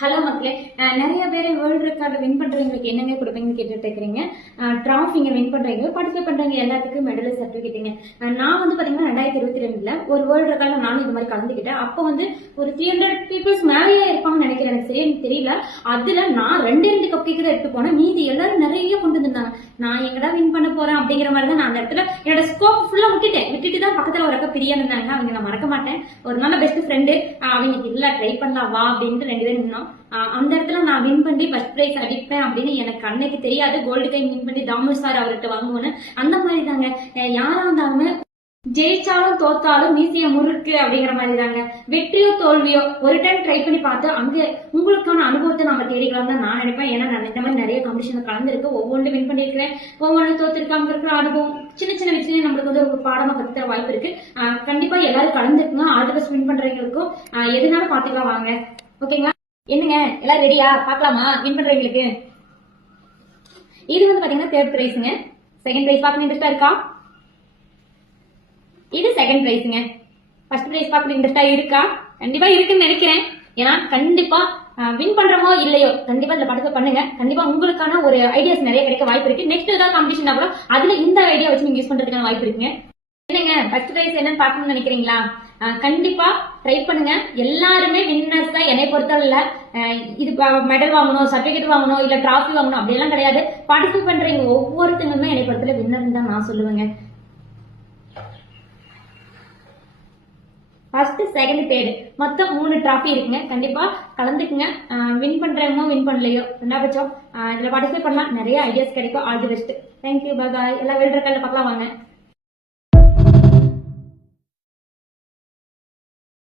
Hello மக்களே நிறைய பேர் வேர்ல்டு ரெக்கார்டு வின் பண்றவங்களுக்கு என்னங்க கொடுப்பீங்கன்னு கேட்டுட்டு இருக்கிறீங்க. டிராஃபிங்க வின் பண்றீங்க பார்ட்டிசிபேட் பண்றவங்க எல்லாத்துக்கும் மெடல் சர்டிஃபிகேட்டுங்க நான் வந்து பாத்தீங்கன்னா ரெண்டாயிரத்தி இருபத்தி ரெண்டுல ஒரு வேர்ல்டு ரெக்கார்டில் நானும் இது மாதிரி கலந்துக்கிட்டேன். அப்போ வந்து ஒரு த்ரீ ஹண்ட்ரட் பீப்புள்ஸ் மேலேயே இருப்பாங்கன்னு நினைக்கிறேன். எனக்கு சரியா எனக்கு தெரியல. அதுல நான் ரெண்டு ரெண்டு கப் கேக்கு தான் எடுத்து போனேன். மீதி எல்லாரும் நிறைய கொண்டு வந்திருந்தாங்க. நான் எங்கடா வின் பண்ண போறேன் அப்படிங்கிற மாதிரி தான் நான் அந்த இடத்துல என்னோட ஸ்கோப் ஃபுல்லா விட்டுட்டேன். விட்டுட்டு தான் பக்கத்துல ஒரு அக்கா பிரியா இருந்தாங்க. அவங்க நான் மறக்க மாட்டேன். ஒரு நல்ல பெஸ்ட் ஃப்ரெண்டு அவங்க இல்ல ட்ரை பண்ணலாம் வா அப்படின்ட்டு ரெண்டு பேரும் நின்னோம். அந்த இடத்துல நான் வின் பண்ணி ஃபர்ஸ்ட் பிரைஸ் அடிப்பேன் அப்படின்னு எனக்கு அன்னைக்கு தெரியாது. கோல்டு கை வின் பண்ணி தாமு சார் அவர்கிட்ட வாங்குவேன்னு அந்த மாதிரி தாங்க யாரா இருந்தாலுமே ஜெயிச்சாலும் தோத்தாலும் மீசிய முறுக்கு அப்படிங்கிற மாதிரி தாங்க வெற்றியோ தோல்வியோ ஒரு டைம் ட்ரை பண்ணி பார்த்து அங்க உங்களுக்கான அனுபவத்தை நம்ம தேடிக்கலாம் தான் நான் நினைப்பேன். ஏன்னா நான் இந்த மாதிரி நிறைய காம்படிஷன் கலந்துருக்கு. ஒவ்வொன்றும் வின் பண்ணியிருக்கிறேன். ஒவ்வொன்றும் தோத்திருக்காம இருக்கிற அனுபவம் சின்ன சின்ன விஷயம் நம்மளுக்கு வந்து ஒரு பாடமா கத்துக்கிற வாய்ப்பு இருக்கு. ஆஹ் கண்டிப்பா எல்லாரும் கலந்துக்குங்க. ஆர்டர்ஸ் பஸ் வின் பண்றவங்களுக்கும் ஆஹ் எதுனாலும் பாத்துக்கலாம் வாங்க. ஓகேங்களா என்னங்க? எல்லாரும் ரெடியா பார்க்கலாமா? வின் பண்றவங்களுக்கு. இது வந்து பாத்தீங்கன்னா தேர்ட் பிரைஸ்ங்க செகண்ட் பிரைஸ் பார்க்கணும் இன்ட்ரெஸ்டா இருக்கா? இது செகண்ட் பிரைஸ்ங்க ஃபர்ஸ்ட் பிரைஸ் பார்க்கணும் இன்ட்ரெஸ்டா இருக்கா? கண்டிப்பா இருக்குன்னு நினைக்கிறேன். ஏன்னா கண்டிப்பா வின் பண்றோமோ இல்லையோ கண்டிப்பா இந்த படத்தை பண்ணுங்க. கண்டிப்பா உங்களுக்கான ஒரு ஐடியாஸ் நிறைய கிடைக்க வாய்ப்பு இருக்கு. நெக்ஸ்ட் ஏதாவது காம்படிஷன் கூட அதுல இந்த ஐடியா வச்சு நீங்க யூஸ் பண்றதுக்கான வாய்ப்பு இருக்குங்க. என்னங்க? ஃபர்ஸ்ட் பிரைஸ் என்னன்னு பாக்கணும்னு நினைக்கிறீங்களா? கண்டிப்பா ட்ரை பண்ணுங்க. எல்லாருமே வின்னர்ஸ் தான் என்னை பொறுத்தவரையில. இது மெடல் வாங்கணும் சர்டிபிகேட் வாங்கணும் இல்ல டிராஃபி வாங்கணும் அப்படிலாம் கிடையாது. பார்ட்டிசிபேட் பண்றீங்க ஒவ்வொருத்தங்களுமே என்னை பொறுத்தவரை வின்னர் தான் நான் சொல்லுவேங்க. ஃபர்ஸ்ட் செகண்ட் தேர்டு மொத்தம் மூணு டிராஃபி இருக்குங்க. கண்டிப்பா கலந்துக்குங்க. வின் பண்றவங்க வின் பண்ணலையோ ரெண்டாபட்சம் இதுல பார்ட்டிசிபேட் பண்ணலாம் நிறைய ஐடியாஸ் கிடைக்கும். All the best thank you bye எல்லாம் வேல்டு பார்க்கலாம் வாங்க.